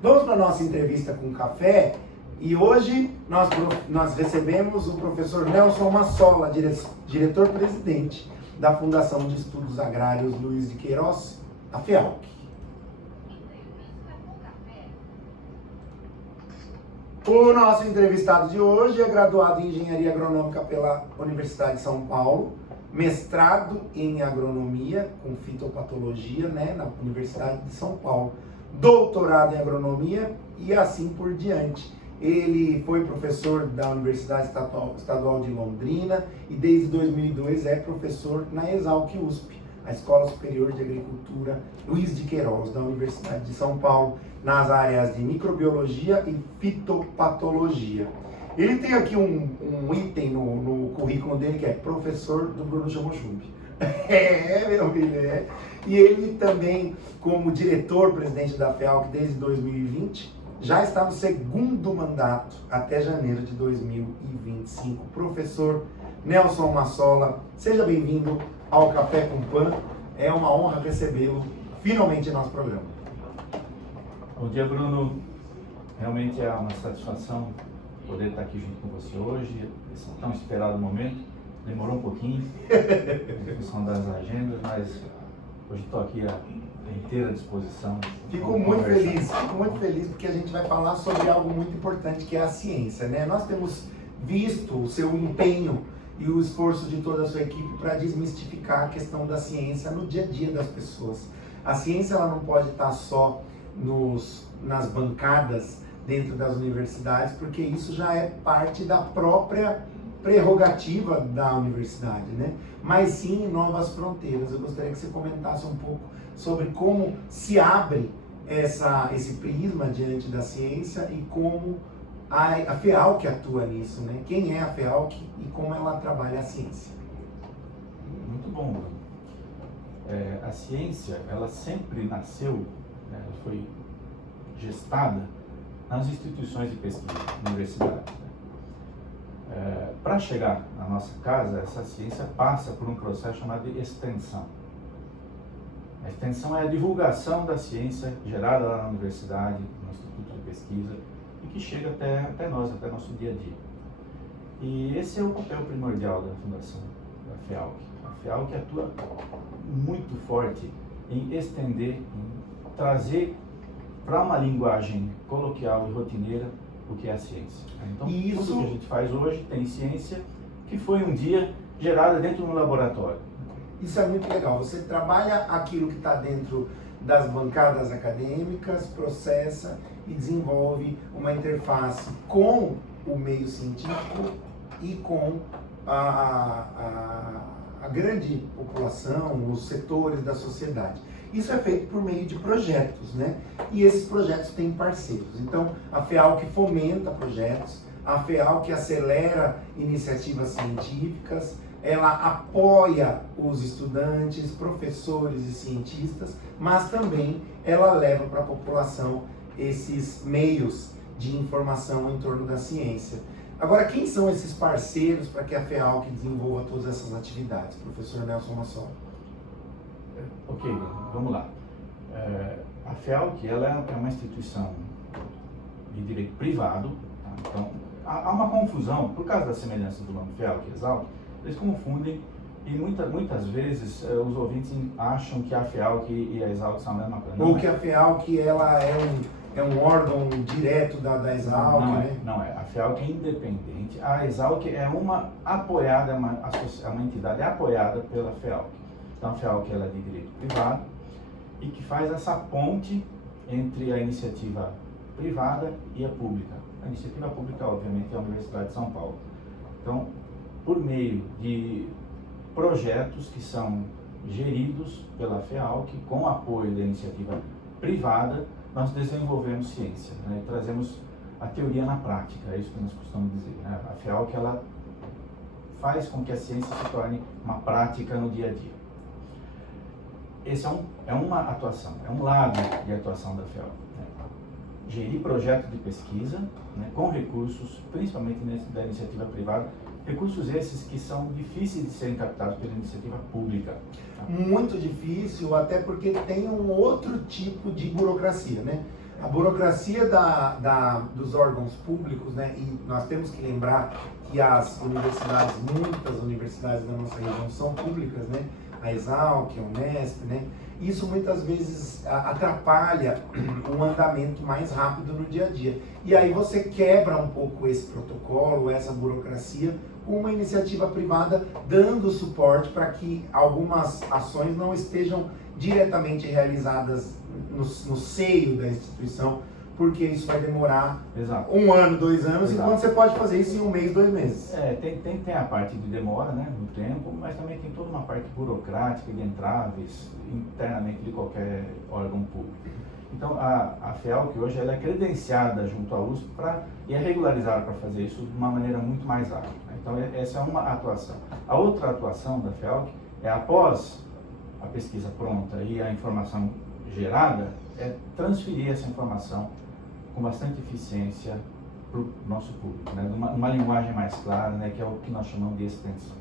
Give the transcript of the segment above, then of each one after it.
Vamos para a nossa entrevista com café e hoje nós recebemos o professor Nelson Massola, diretor-presidente da Fundação de Estudos Agrários Luiz de Queiroz, a FEALC. O nosso entrevistado de hoje é graduado em Engenharia Agronômica pela Universidade de São Paulo, mestrado em Agronomia com Fitopatologia, na Universidade de São Paulo, doutorado em Agronomia e assim por diante. Ele foi professor da Universidade Estadual de Londrina e desde 2002 é professor na Exalc-USP, a Escola Superior de Agricultura Luiz de Queiroz, da Universidade de São Paulo, nas áreas de microbiologia e fitopatologia. Ele tem aqui um item no currículo dele que é professor do Bruno Chamochumbi. Meu filho, E ele também, como diretor-presidente da FEALC desde 2020, já está no segundo mandato até janeiro de 2025. Professor Nelson Massola, seja bem-vindo ao Café com Pan. É uma honra recebê-lo finalmente em nosso programa. Bom dia, Bruno. Realmente é uma satisfação poder estar aqui junto com você hoje. Esse tão esperado momento. Demorou um pouquinho, em função das agendas, mas hoje estou aqui à inteira disposição. Fico muito feliz porque a gente vai falar sobre algo muito importante que é a ciência, Nós temos visto o seu empenho e o esforço de toda a sua equipe para desmistificar a questão da ciência no dia a dia das pessoas. A ciência ela não pode estar só nas bancadas dentro das universidades, porque isso já é parte da própria prerrogativa da universidade, Mas sim em novas fronteiras. Eu gostaria que você comentasse um pouco sobre como se abre esse prisma diante da ciência e como a FEALC atua nisso, Quem é a FEALC e como ela trabalha a ciência? Muito bom, Bruno. A ciência, ela sempre nasceu, ela foi gestada nas instituições de pesquisa, universidades. Para chegar na nossa casa, essa ciência passa por um processo chamado de extensão. A extensão é a divulgação da ciência gerada lá na universidade, no instituto de pesquisa, e que chega até nós, até nosso dia a dia. E esse é o papel primordial da Fundação, da FEALC. A FEALC atua muito forte em estender, em trazer para uma linguagem coloquial e rotineira o que é a ciência. Então, tudo que a gente faz hoje tem ciência que foi um dia gerada dentro de um laboratório. Isso é muito legal. Você trabalha aquilo que está dentro das bancadas acadêmicas, processa e desenvolve uma interface com o meio científico e com a grande população, os setores da sociedade. Isso é feito por meio de projetos, E esses projetos têm parceiros. Então, a FEALC fomenta projetos, a FEALC acelera iniciativas científicas, ela apoia os estudantes, professores e cientistas, mas também ela leva para a população esses meios de informação em torno da ciência. Agora, quem são esses parceiros para que a FEALC desenvolva todas essas atividades? Professor Nelson Massola. Ok, vamos lá. A FEALC ela é uma instituição de direito privado, tá? Então há uma confusão, por causa da semelhança do nome FEALC e Exalc, eles confundem e muitas vezes os ouvintes acham que a FEALC e a Exalc são a mesma coisa. Ou que a FEALC ela é um órgão direto da Exalc, Não é. A FEALC é independente. A Exalc é uma apoiada, é uma entidade apoiada pela FEALC. Então a FEALC ela é de direito privado e que faz essa ponte entre a iniciativa privada e a pública. A iniciativa pública, obviamente, é a Universidade de São Paulo. Então, por meio de projetos que são geridos pela FEALC, com apoio da iniciativa privada, nós desenvolvemos ciência, trazemos a teoria na prática, é isso que nós costumamos dizer. A FEALC ela faz com que a ciência se torne uma prática no dia a dia. Esse é uma atuação, é um lado de atuação da FEALC. Gerir projetos de pesquisa com recursos, principalmente da iniciativa privada, recursos esses que são difíceis de serem captados pela iniciativa pública. Muito difícil, até porque tem um outro tipo de burocracia, A burocracia dos órgãos públicos, né, e nós temos que lembrar que as universidades, muitas universidades da nossa região são públicas, né, a Exalc, a Unesp, né, isso muitas vezes atrapalha um andamento mais rápido no dia a dia. E aí você quebra um pouco esse protocolo, essa burocracia, com uma iniciativa privada dando suporte para que algumas ações não estejam diretamente realizadas no seio da instituição, porque isso vai demorar Exato. 1 ano, 2 anos, Exato. enquanto você pode fazer isso em 1 mês, 2 meses. Tem a parte de demora, né, no tempo, mas também tem toda uma parte burocrática de entraves internamente de qualquer órgão público. Então a FEALC hoje ela é credenciada junto à USP e é regularizada para fazer isso de uma maneira muito mais rápida. Então essa é uma atuação. A outra atuação da FEALC é após a pesquisa pronta e a informação gerada, é transferir essa informação com bastante eficiência para o nosso público, né? Numa linguagem mais clara, né? Que é o que nós chamamos de extensão.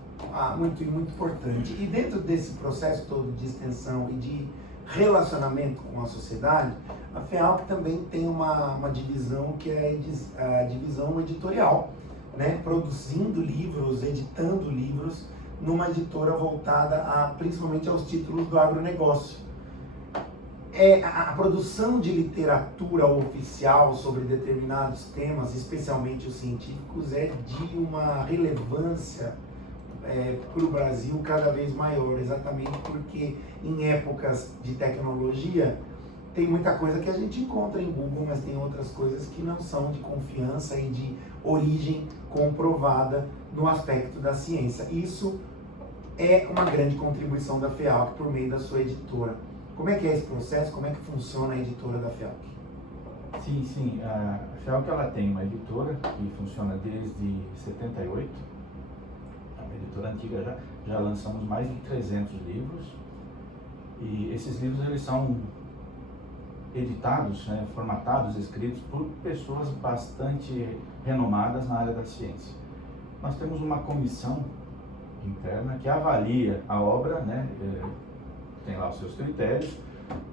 Muito importante. E dentro desse processo todo de extensão e de relacionamento com a sociedade, a FEALC também tem uma divisão que é a divisão editorial, né? Produzindo livros, editando livros, numa editora voltada principalmente aos títulos do agronegócio. A produção de literatura oficial sobre determinados temas, especialmente os científicos, é de uma relevância para o Brasil cada vez maior, exatamente porque em épocas de tecnologia tem muita coisa que a gente encontra em Google, mas tem outras coisas que não são de confiança e de origem comprovada no aspecto da ciência. Isso é uma grande contribuição da FEALC por meio da sua editora. Como é que é esse processo? Como é que funciona a editora da FEALC? Sim. A FEALC ela tem uma editora que funciona desde 78. É uma editora antiga já lançamos mais de 300 livros. E esses livros eles são editados, né, formatados, escritos por pessoas bastante renomadas na área da ciência. Nós temos uma comissão interna que avalia a obra, né, tem lá os seus critérios,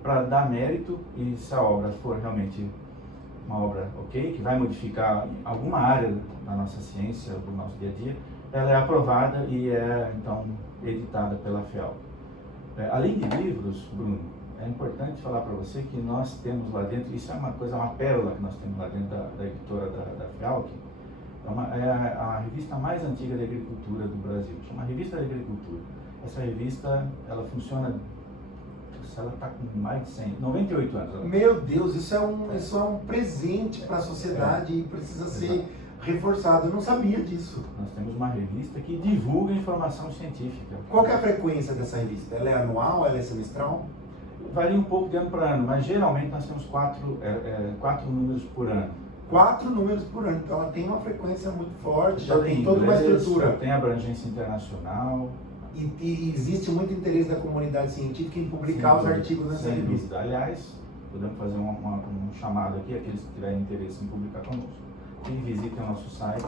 para dar mérito, e se a obra for realmente uma obra ok, que vai modificar alguma área da nossa ciência, do nosso dia a dia, ela é aprovada e é, então, editada pela FEALC. Além de livros, Bruno, é importante falar para você que nós temos lá dentro, isso é uma pérola que nós temos lá dentro da editora da FEALC, é a revista mais antiga de agricultura do Brasil, chama Revista de Agricultura. Essa revista, ela funciona, ela está com mais de 98 anos. Meu Deus, isso é um presente para a sociedade e precisa ser reforçado. Eu não sabia disso. Nós temos uma revista que divulga informação científica. Qual que é a frequência dessa revista? Ela é anual, ela é semestral? Varia um pouco de ano para ano, mas geralmente nós temos 4 números por ano. 4 números por ano, então ela tem uma frequência muito forte, já tem Inglês, toda uma estrutura. tem abrangência internacional. E existe muito interesse da comunidade científica em publicar os artigos nessa sem revista. dúvida. Aliás, podemos fazer um chamado aqui, aqueles que tiverem interesse em publicar conosco. Que visitem o nosso site,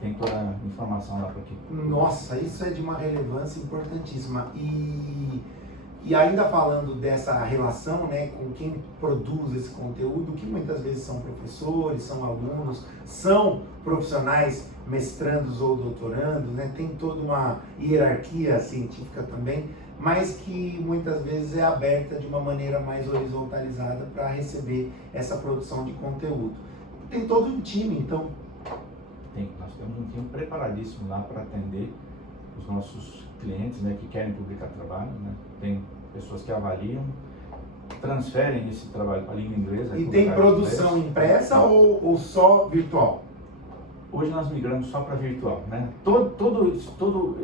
tem toda a informação lá para aqui. Nossa, isso é de uma relevância importantíssima. E ainda falando dessa relação, né, com quem produz esse conteúdo, que muitas vezes são professores, são alunos, são profissionais mestrandos ou doutorandos, né, tem toda uma hierarquia científica também, mas que muitas vezes é aberta de uma maneira mais horizontalizada para receber essa produção de conteúdo. Tem todo um time, então. Nós temos um time preparadíssimo lá para atender os nossos clientes, né, que querem publicar trabalho, né? Tem pessoas que avaliam, transferem esse trabalho para a língua inglesa. E tem produção impressa ou só virtual? Hoje nós migramos só para virtual, né? Todo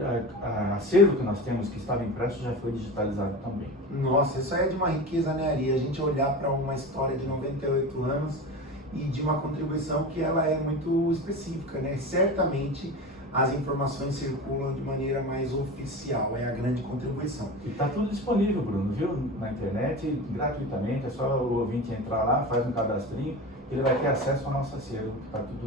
acervo que nós temos que estava impresso já foi digitalizado também. Nossa, isso aí é de uma riqueza, né, Ari? A gente olhar para uma história de 98 anos e de uma contribuição que ela é muito específica, né? Certamente as informações circulam de maneira mais oficial, é a grande contribuição. E está tudo disponível, Bruno, viu? Na internet, gratuitamente, é só o ouvinte entrar lá, faz um cadastrinho, ele vai ter acesso ao nosso acervo, que está tudo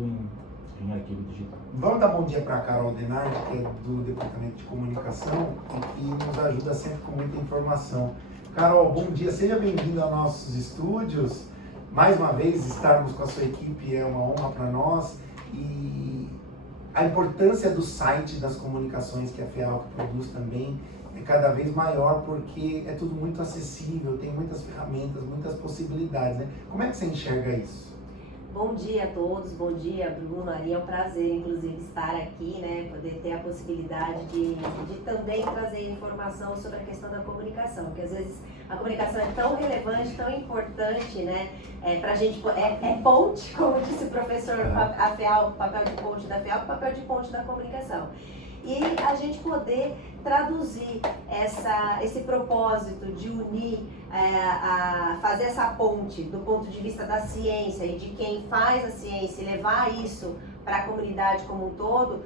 em arquivo digital. Vamos dar bom dia para a Carol Denardi, que é do Departamento de Comunicação e que nos ajuda sempre com muita informação. Carol, bom dia, seja bem-vinda aos nossos estúdios. mais uma vez estarmos com a sua equipe é uma honra para nós, e a importância do site das comunicações que a FEALC produz também é cada vez maior, porque é tudo muito acessível, tem muitas ferramentas, muitas possibilidades, né? Como é que você enxerga isso? Bom dia a todos, bom dia Bruno, Ari, é um prazer inclusive estar aqui, né, poder ter a possibilidade de também trazer informação sobre a questão da comunicação, porque às vezes a comunicação é tão relevante, tão importante, né, pra gente, é ponte, como disse o professor, a FEALC, o papel de ponte da FEALC, o papel de ponte da comunicação. E a gente poder traduzir esse propósito de unir, fazer essa ponte do ponto de vista da ciência e de quem faz a ciência e levar isso para a comunidade como um todo,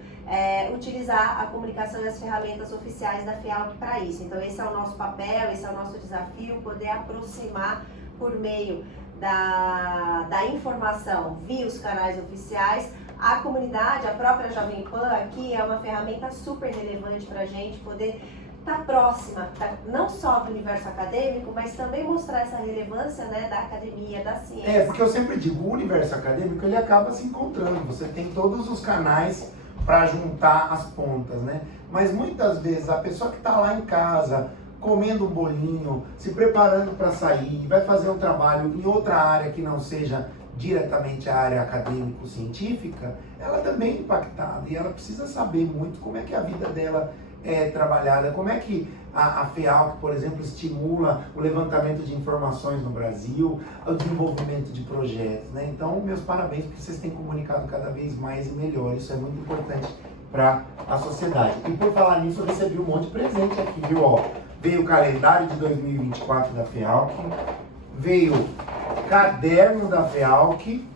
utilizar a comunicação e as ferramentas oficiais da FEALC para isso. Então esse é o nosso papel, esse é o nosso desafio, poder aproximar por meio da informação via os canais oficiais. A comunidade, a própria Jovem Pan aqui é uma ferramenta super relevante para a gente poder estar próxima, não só do universo acadêmico, mas também mostrar essa relevância, né, da academia, da ciência. Porque eu sempre digo, o universo acadêmico ele acaba se encontrando, você tem todos os canais para juntar as pontas, né? Mas muitas vezes a pessoa que está lá em casa, comendo um bolinho, se preparando para sair, vai fazer um trabalho em outra área que não seja diretamente a área acadêmico-científica, ela também é impactada e ela precisa saber muito como é que a vida dela é trabalhada, como é que a FEALC, por exemplo, estimula o levantamento de informações no Brasil, o desenvolvimento de projetos, né? Então, meus parabéns, porque vocês têm comunicado cada vez mais e melhor, isso é muito importante para a sociedade. E por falar nisso, eu recebi um monte de presente aqui, viu? Ó, veio o calendário de 2024 da FEALC, veio caderno da FEALC, que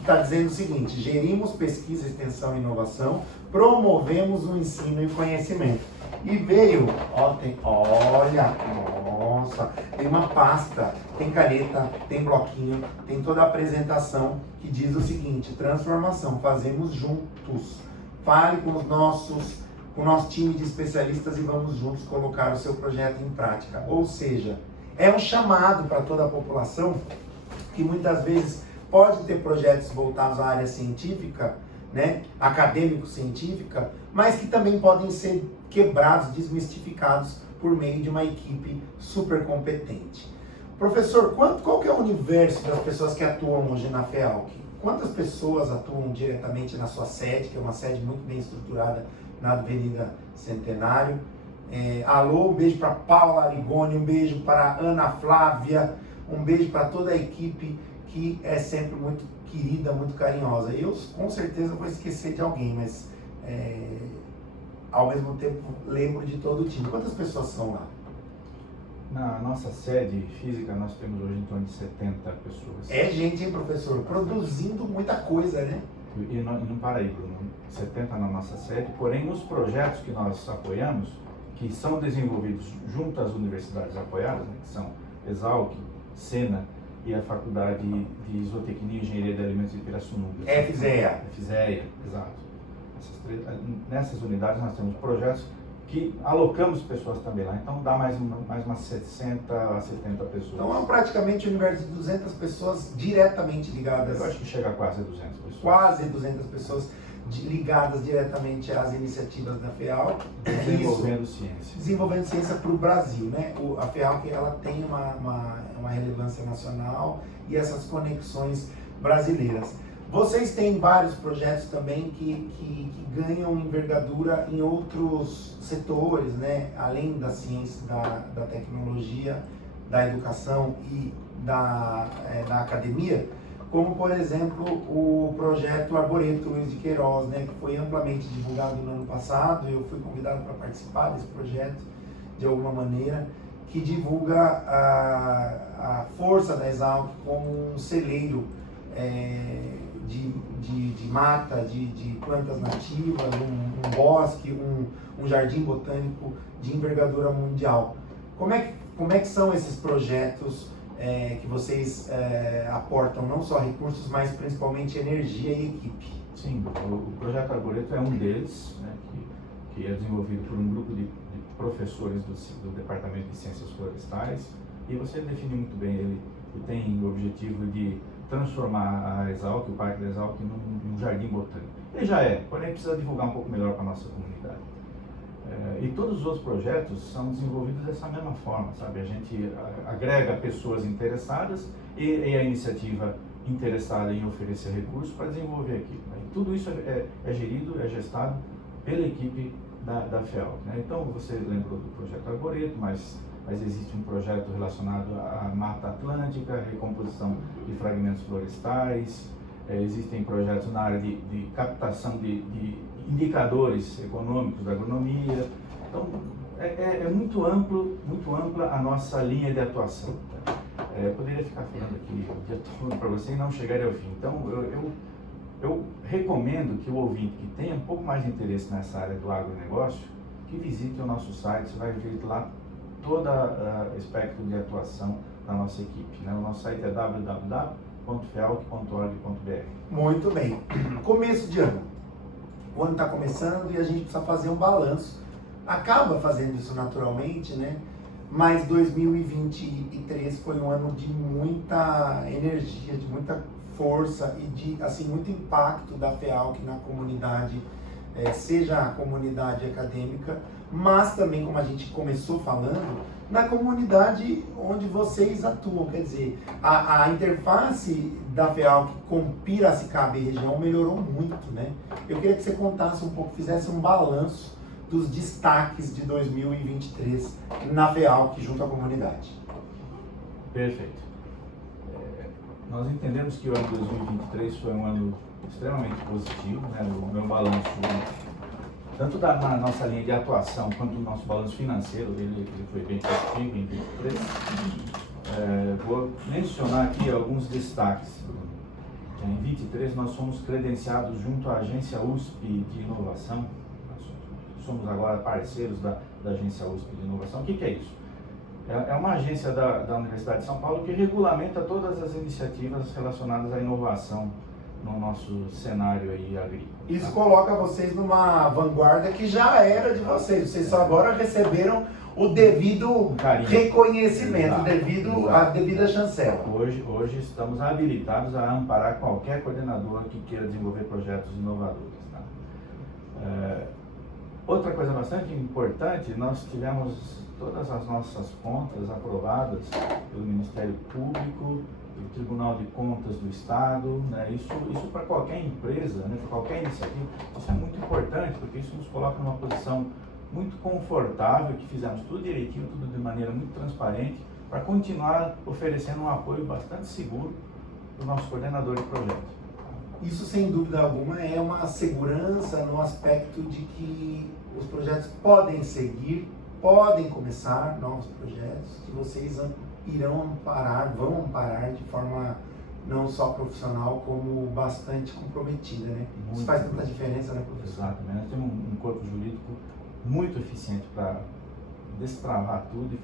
está dizendo o seguinte: gerimos pesquisa, extensão e inovação, promovemos o ensino e o conhecimento. E veio, olha, nossa, tem uma pasta, tem caneta, tem bloquinho, tem toda a apresentação que diz o seguinte: transformação, fazemos juntos. Fale com o nosso time de especialistas e vamos juntos colocar o seu projeto em prática. Ou seja, é um chamado para toda a população que muitas vezes pode ter projetos voltados à área científica, né, acadêmico-científica, mas que também podem ser quebrados, desmistificados por meio de uma equipe super competente. Professor, qual que é o universo das pessoas que atuam hoje na FEALC? Quantas pessoas atuam diretamente na sua sede, que é uma sede muito bem estruturada na Avenida Centenário? Alô, um beijo para Paula Arigoni, um beijo para Ana Flávia, um beijo para toda a equipe que é sempre muito querida, muito carinhosa. Eu com certeza vou esquecer de alguém, mas ao mesmo tempo lembro de todo o time. Quantas pessoas são lá? Na nossa sede física nós temos hoje em torno de 70 pessoas. É gente, hein, professor? Produzindo muita coisa, né? E não para aí, Bruno. 70 na nossa sede, porém nos projetos que nós apoiamos, que são desenvolvidos junto às universidades apoiadas, né, que são Exalc, Sena e a Faculdade de Zootecnia e Engenharia de Alimentos de Pirassununga. FZEA. FZEA, exato. Nessas unidades nós temos projetos que alocamos pessoas também lá, então dá mais umas 60 a 70 pessoas. Então é praticamente um universo de 200 pessoas diretamente ligadas. Eu acho que chega a quase 200 pessoas. Quase 200 pessoas ligadas diretamente às iniciativas da FEALC. Desenvolvendo ciência. Desenvolvendo ciência para o Brasil, né? A FEALC ela tem uma relevância nacional e essas conexões brasileiras. Vocês têm vários projetos também que ganham envergadura em outros setores, né? Além da ciência, da tecnologia, da educação e da academia, como por exemplo o projeto Arboreto Luiz de Queiroz, né? Que foi amplamente divulgado no ano passado. Eu fui convidado para participar desse projeto de alguma maneira, que divulga a força da Exalc como um celeiro de mata, de plantas nativas, um bosque, um jardim botânico de envergadura mundial. Como é que são esses projetos que vocês aportam não só recursos, mas principalmente energia e equipe? Sim, o projeto Arboreto é um deles, né, que é desenvolvido por um grupo de professores do Departamento de Ciências Florestais, e você define muito bem ele que tem o objetivo de transformar a Exalc, o Parque da Exalc, num jardim botânico. Ele já é, porém precisa divulgar um pouco melhor para a nossa comunidade. E todos os outros projetos são desenvolvidos dessa mesma forma, sabe? A gente agrega pessoas interessadas e a iniciativa interessada em oferecer recursos para desenvolver aquilo, né? E tudo isso é gerido, é gestado pela equipe da FEALC, né? Então, você lembrou do projeto Arboreto, mas existe um projeto relacionado à Mata Atlântica, recomposição de fragmentos florestais, existem projetos na área de captação de indicadores econômicos da agronomia. Então, é muito ampla a nossa linha de atuação. Eu poderia ficar falando aqui o dia todo para você e não chegar ao fim. Então, eu recomendo que o ouvinte que tenha um pouco mais de interesse nessa área do agronegócio, que visite o nosso site. Você vai ver lá todo o espectro de atuação da nossa equipe, né? O nosso site é www.fealc.org.br. Muito bem. Começo de ano. O ano está começando e a gente precisa fazer um balanço. Acaba fazendo isso naturalmente, né? Mas 2023 foi um ano de muita energia, de muita força e de assim muito impacto da FEALC na comunidade, seja a comunidade acadêmica, mas também, como a gente começou falando, na comunidade onde vocês atuam. Quer dizer, a interface da FEALC com Piracicaba e região melhorou muito, né? Eu queria que você contasse um pouco, fizesse um balanço dos destaques de 2023 na FEALC junto à comunidade. Perfeito. Nós entendemos que o ano 2023 foi um ano extremamente positivo, né? O meu balanço, tanto na nossa linha de atuação quanto no nosso balanço financeiro, ele foi bem positivo em 2023. Vou mencionar aqui alguns destaques. Em 2023 nós somos credenciados junto à Agência USP de Inovação. Somos agora parceiros da Agência USP de Inovação. O que é isso? É uma agência da Universidade de São Paulo que regulamenta todas as iniciativas relacionadas à inovação no nosso cenário aí agrícola. Isso coloca vocês numa vanguarda que já era de vocês. Vocês só agora receberam o devido reconhecimento, a devida chancela. Hoje estamos habilitados a amparar qualquer coordenador que queira desenvolver projetos inovadores, tá? Outra coisa bastante importante, nós tivemos todas as nossas contas aprovadas pelo Ministério Público, pelo Tribunal de Contas do Estado, né? Isso para qualquer empresa, né? Para qualquer iniciativa, isso é muito importante, porque isso nos coloca numa posição muito confortável, que fizemos tudo direitinho, tudo de maneira muito transparente, para continuar oferecendo um apoio bastante seguro para o nosso coordenador de projeto. Isso, sem dúvida alguma, é uma segurança no aspecto de que os projetos podem seguir, podem começar novos projetos, que vocês vão amparar de forma não só profissional, como bastante comprometida, né? Muito. Isso faz tanta diferença, né, professor? Exatamente. Nós temos um corpo jurídico muito eficiente para destravar tudo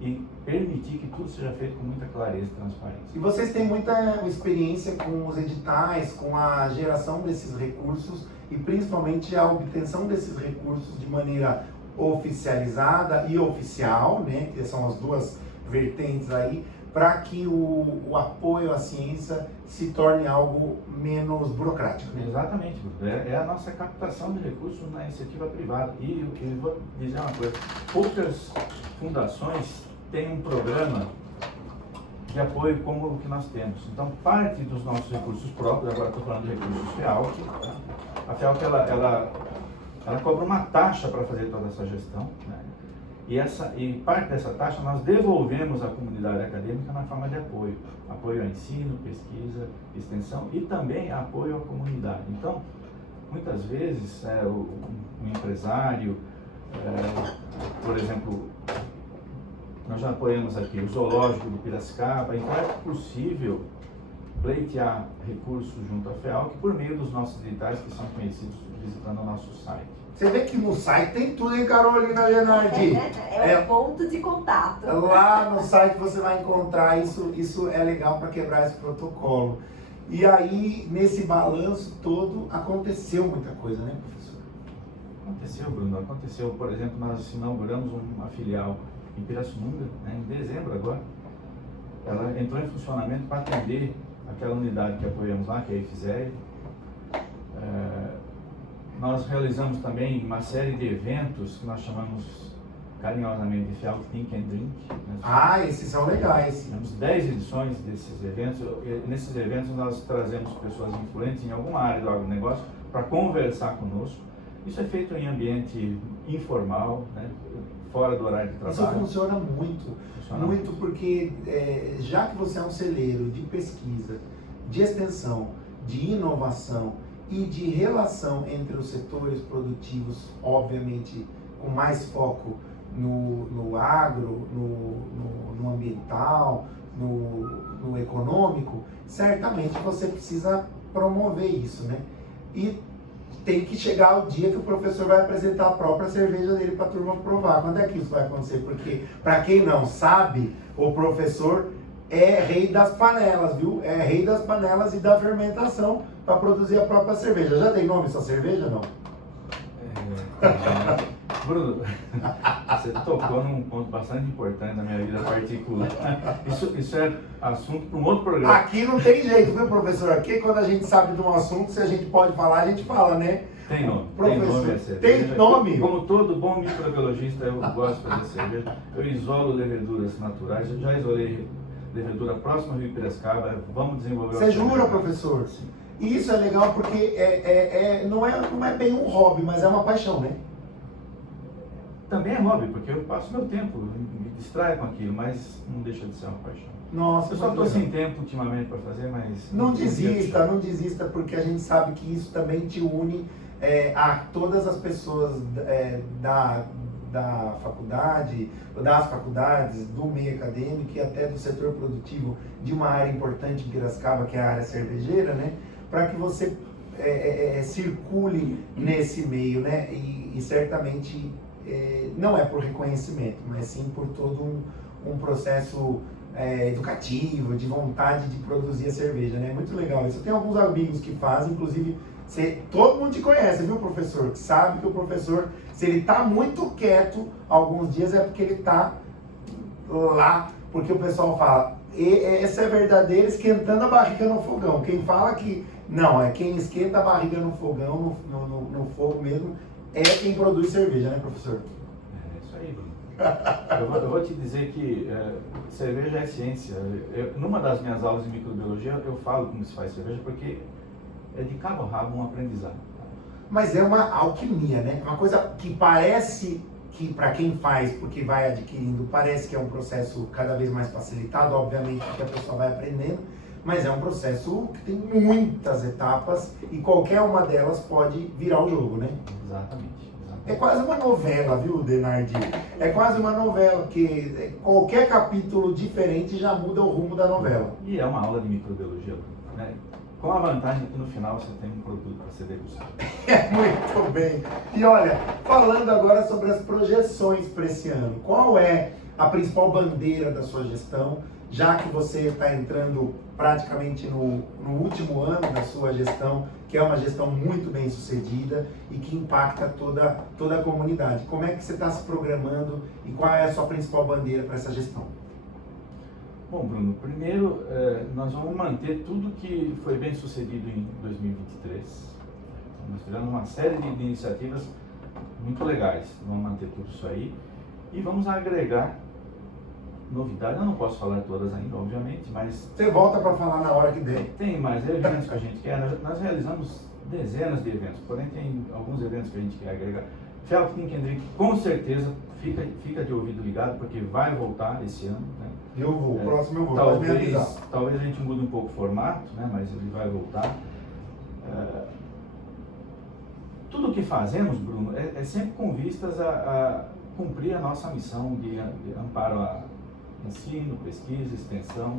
e permitir que tudo seja feito com muita clareza e transparência. E vocês têm muita experiência com os editais, com a geração desses recursos e principalmente a obtenção desses recursos de maneira oficializada e oficial, né, que são as duas vertentes aí, para que o apoio à ciência se torne algo menos burocrático, né? Exatamente, é a nossa captação de recursos na iniciativa privada. E eu vou dizer uma coisa, poucas fundações têm um programa de apoio como o que nós temos. Então, parte dos nossos recursos próprios, agora estou falando de recursos FEALC, a FEALC ela cobra uma taxa para fazer toda essa gestão, né? E parte dessa taxa nós devolvemos à comunidade acadêmica na forma de apoio. Apoio ao ensino, pesquisa, extensão e também apoio à comunidade. Então, muitas vezes, um empresário, por exemplo, nós já apoiamos aqui o Zoológico de Piracicaba, então é possível pleitear recursos junto à FEALC por meio dos nossos editais que são conhecidos visitando o nosso site. Você vê que no site tem tudo, hein, Carolina Lenardi? É o ponto de contato. Lá no site você vai encontrar isso é legal para quebrar esse protocolo. E aí, nesse balanço todo, aconteceu muita coisa, né, professor? Aconteceu, Bruno. Aconteceu, por exemplo, nós inauguramos uma filial em Pirassununga, né, em dezembro agora. ela entrou em funcionamento para atender aquela unidade que apoiamos lá, que é a IFZER. Nós realizamos também uma série de eventos que nós chamamos carinhosamente de FEALC Think and Drink. Ah, esses são legais. Temos 10 edições desses eventos. Nesses eventos nós trazemos pessoas influentes em alguma área do agronegócio para conversar conosco. Isso é feito em ambiente informal, né, fora do horário de trabalho. Isso funciona muito, muito porque já que você é um celeiro de pesquisa, de extensão, de inovação e de relação entre os setores produtivos, obviamente com mais foco no agro, no ambiental, no econômico, certamente você precisa promover isso, né? E tem que chegar o dia que o professor vai apresentar a própria cerveja dele para a turma provar. Quando é que isso vai acontecer? Porque, para quem não sabe, o professor é rei das panelas, viu? É rei das panelas e da fermentação para produzir a própria cerveja. Já tem nome essa cerveja, não? Bruno, você tocou num ponto bastante importante na minha vida particular. Isso é assunto para um outro programa. Aqui não tem jeito, viu, professor? Aqui, quando a gente sabe de um assunto, se a gente pode falar, a gente fala, né? Tem nome. Professor, tem nome, cerveja. Tem nome? Como todo bom microbiologista, eu gosto de fazer cerveja. Eu isolo leveduras naturais. Eu já isolei levedura próxima ao Rio Piracicaba. Vamos desenvolver. Você jura, professor? Sim. E isso é legal porque não é bem um hobby, mas é uma paixão, né? Também é hobby, porque eu passo meu tempo, me distraio com aquilo, mas não deixa de ser uma paixão. Nossa, Eu só estou sem tempo ultimamente para fazer, mas... Não desista, porque a gente sabe que isso também te une a todas as pessoas da faculdade, das faculdades, do meio acadêmico e até do setor produtivo de uma área importante em Piracicaba, que é a área cervejeira, né? Para que você circule nesse meio, né? E certamente não é por reconhecimento, mas sim por todo um processo educativo, de vontade de produzir a cerveja, né? Muito legal isso. Eu tenho alguns amigos que fazem, inclusive, todo mundo te conhece, viu, professor? Que sabe que o professor, se ele tá muito quieto alguns dias, é porque ele tá lá, porque o pessoal fala, essa é verdadeira esquentando a barriga no fogão. Quem fala que não, é quem esquenta a barriga no fogão, no fogo mesmo, é quem produz cerveja, né, professor? É isso aí, Bruno. Eu vou te dizer que cerveja é ciência. Numa das minhas aulas de microbiologia, eu falo como se faz cerveja, porque é de cabo a rabo um aprendizado. Mas é uma alquimia, né? Uma coisa que parece que, para quem faz, porque vai adquirindo, parece que é um processo cada vez mais facilitado, obviamente, porque a pessoa vai aprendendo, mas é um processo que tem muitas etapas e qualquer uma delas pode virar o jogo, né? Exatamente. É quase uma novela, viu, Denardi? É quase uma novela, porque qualquer capítulo diferente já muda o rumo da novela. E é uma aula de microbiologia, né? Com a vantagem que no final você tem um produto para ser degustado. Muito bem. E olha, falando agora sobre as projeções para esse ano, qual é a principal bandeira da sua gestão, já que você está entrando praticamente no último ano da sua gestão, que é uma gestão muito bem sucedida e que impacta toda a comunidade. Como é que você está se programando e qual é a sua principal bandeira para essa gestão? Bom, Bruno, primeiro nós vamos manter tudo que foi bem sucedido em 2023. Então, nós tivemos uma série de iniciativas muito legais, vamos manter tudo isso aí e vamos agregar novidades. Eu não posso falar todas ainda, obviamente, mas... Você volta para falar na hora que der. Tem mais eventos que a gente quer, nós realizamos dezenas de eventos, porém tem alguns eventos que a gente quer agregar. FEALC Think and Drink, com certeza, fica de ouvido ligado, porque vai voltar esse ano, né? Eu vou, próximo eu vou, pode me avisar. Talvez a gente mude um pouco o formato, né? Mas ele vai voltar. Tudo o que fazemos, Bruno, é sempre com vistas a cumprir a nossa missão de amparo a ensino, pesquisa, extensão,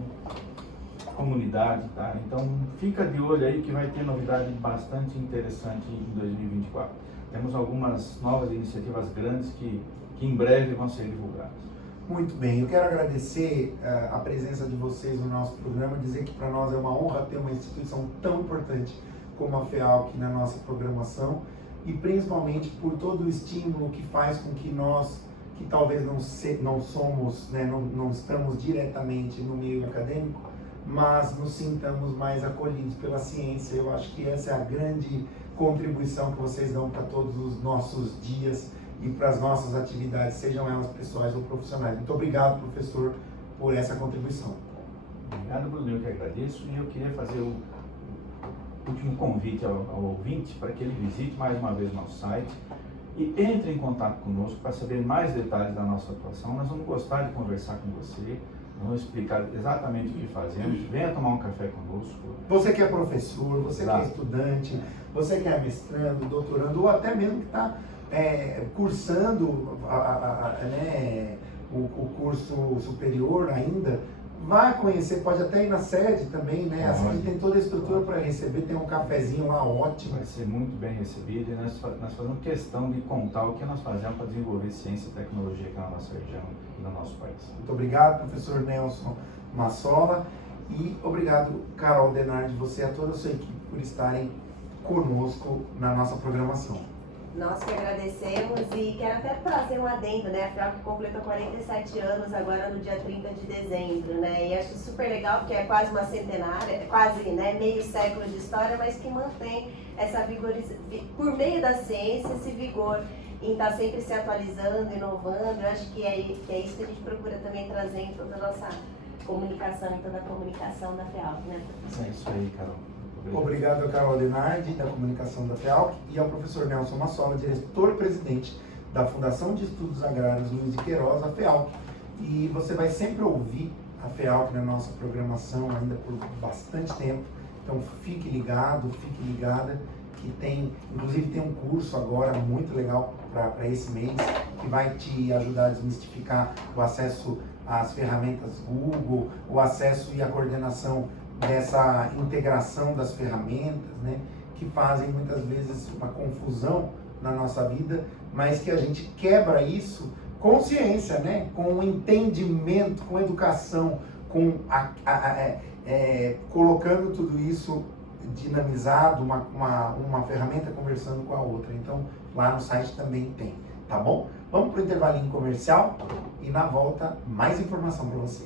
comunidade, tá? Então fica de olho aí que vai ter novidade bastante interessante em 2024. Temos algumas novas iniciativas grandes que em breve vão ser divulgadas. Muito bem, eu quero agradecer a presença de vocês no nosso programa, dizer que para nós é uma honra ter uma instituição tão importante como a FEALC na nossa programação e principalmente por todo o estímulo que faz com que nós, que talvez não somos, né, não estamos diretamente no meio acadêmico, mas nos sintamos mais acolhidos pela ciência. Eu acho que essa é a grande contribuição que vocês dão para todos os nossos dias e para as nossas atividades, sejam elas pessoais ou profissionais. Muito obrigado, professor, por essa contribuição. Obrigado, Bruno, eu que agradeço, e eu queria fazer o último convite ao ouvinte para que ele visite mais uma vez o nosso site e entre em contato conosco para saber mais detalhes da nossa atuação. Nós vamos gostar de conversar com você, vamos explicar exatamente o que fazemos. Venha tomar um café conosco. Você que é professor, você Exato. que é estudante, você que é mestrando, doutorando, ou até mesmo que está cursando né, o curso superior ainda, vá conhecer, pode até ir na sede também, né? A sede tem toda a estrutura para receber, tem um cafezinho lá ótimo. Vai ser muito bem recebido, e nós fazemos questão de contar o que nós fazemos para desenvolver ciência e tecnologia aqui na nossa região e no nosso país. Muito obrigado, professor Nelson Massola, e obrigado, Carol Denardi, você e a toda a sua equipe por estarem conosco na nossa programação. Nós que agradecemos, e quero até trazer um adendo, né? A FEALC completou 47 anos agora no dia 30 de dezembro, né? E acho super legal porque é quase uma centenária, quase, né, meio século de história, mas que mantém essa por meio da ciência, esse vigor em estar sempre se atualizando, inovando. Eu acho que é isso que a gente procura também trazer em toda a nossa comunicação, em toda a comunicação da FEALC, né? É isso aí, Carol. Obrigado a Carol Denardi, da comunicação da FEALC, e ao professor Nelson Massola, diretor-presidente da Fundação de Estudos Agrários Luiz de Queiroz, a FEALC. E você vai sempre ouvir a FEALC na nossa programação ainda por bastante tempo, então fique ligado, fique ligada, que inclusive tem um curso agora muito legal para esse mês, que vai te ajudar a desmistificar o acesso às ferramentas Google, o acesso e a coordenação dessa integração das ferramentas, né, que fazem muitas vezes uma confusão na nossa vida, mas que a gente quebra isso com ciência, né, com entendimento, com educação, com colocando tudo isso dinamizado, uma ferramenta conversando com a outra. Então, lá no site também tem, tá bom? Vamos para o intervalinho comercial e na volta mais informação para você.